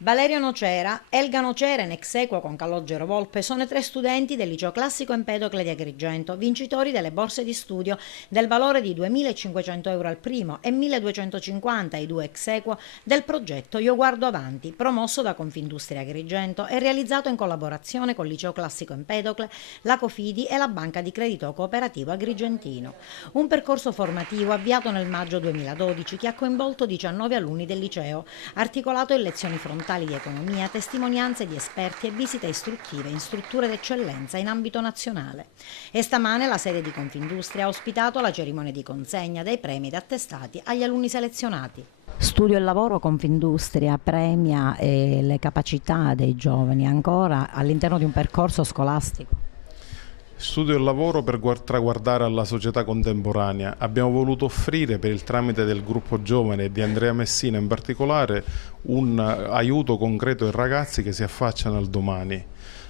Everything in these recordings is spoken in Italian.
Valerio Nocera, Elga Nocera in ex equo con Calogero Volpe sono i tre studenti del liceo classico Empedocle di Agrigento, vincitori delle borse di studio del valore di 2.500 euro al primo e 1.250 ai due ex equo del progetto Io Guardo Avanti, promosso da Confindustria Agrigento e realizzato in collaborazione col liceo classico Empedocle, la Cofidi e la Banca di Credito Cooperativo Agrigentino. Un percorso formativo avviato nel maggio 2012 che ha coinvolto 19 alunni del liceo, articolato in lezioni frontali di economia, testimonianze di esperti e visite istruttive in strutture d'eccellenza in ambito nazionale. E stamane la sede di Confindustria ha ospitato la cerimonia di consegna dei premi ed attestati agli alunni selezionati. Studio e lavoro Confindustria premia le capacità dei giovani ancora all'interno di un percorso scolastico. Studio e lavoro per traguardare alla società contemporanea. Abbiamo voluto offrire, per il tramite del gruppo giovane e di Andrea Messina in particolare, un aiuto concreto ai ragazzi che si affacciano al domani.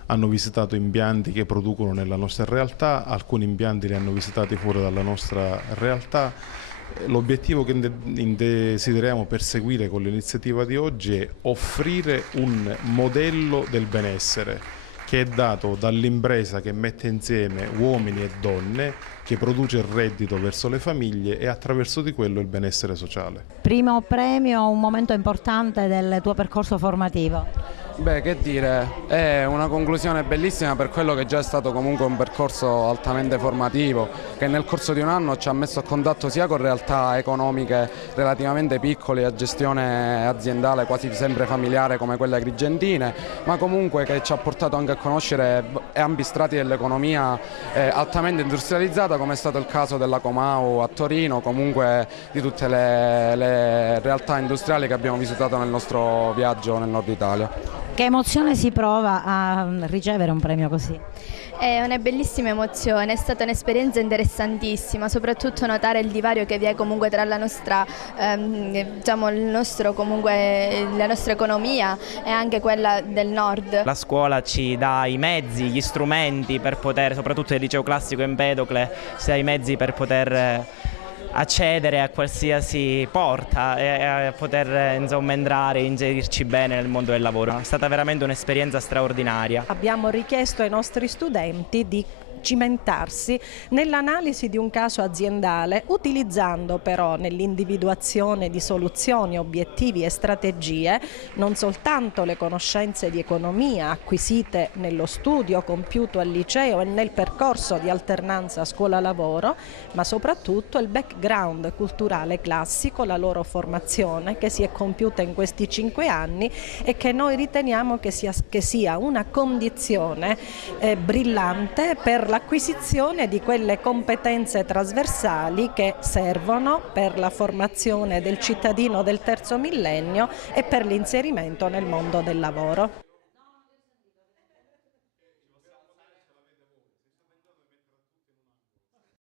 Hanno visitato impianti che producono nella nostra realtà, alcuni impianti li hanno visitati fuori dalla nostra realtà. L'obiettivo che desideriamo perseguire con l'iniziativa di oggi è offrire un modello del benessere che è dato dall'impresa che mette insieme uomini e donne, che produce il reddito verso le famiglie e attraverso di quello il benessere sociale. Primo premio, un momento importante del tuo percorso formativo. Beh, che dire, è una conclusione bellissima per quello che già è stato comunque un percorso altamente formativo, che nel corso di un anno ci ha messo a contatto sia con realtà economiche relativamente piccole a gestione aziendale quasi sempre familiare come quelle agrigentine, ma comunque che ci ha portato anche a conoscere ampi strati dell'economia altamente industrializzata, come è stato il caso della Comau a Torino, comunque di tutte le realtà industriali che abbiamo visitato nel nostro viaggio nel nord Italia. Che emozione si prova a ricevere un premio così? È una bellissima emozione, è stata un'esperienza interessantissima, soprattutto notare il divario che vi è comunque tra la nostra, diciamo, la nostra economia e anche quella del nord. La scuola ci dà i mezzi, gli strumenti per poter, soprattutto il liceo classico Empedocle, ci dà i mezzi per poter accedere a qualsiasi porta e a poter entrare e inserirci bene nel mondo del lavoro. È stata veramente un'esperienza straordinaria. Abbiamo richiesto ai nostri studenti di cimentarsi nell'analisi di un caso aziendale, utilizzando però nell'individuazione di soluzioni, obiettivi e strategie non soltanto le conoscenze di economia acquisite nello studio compiuto al liceo e nel percorso di alternanza scuola-lavoro, ma soprattutto il background culturale classico, la loro formazione che si è compiuta in questi 5 anni e che noi riteniamo che sia una condizione brillante per l'acquisizione di quelle competenze trasversali che servono per la formazione del cittadino del terzo millennio e per l'inserimento nel mondo del lavoro.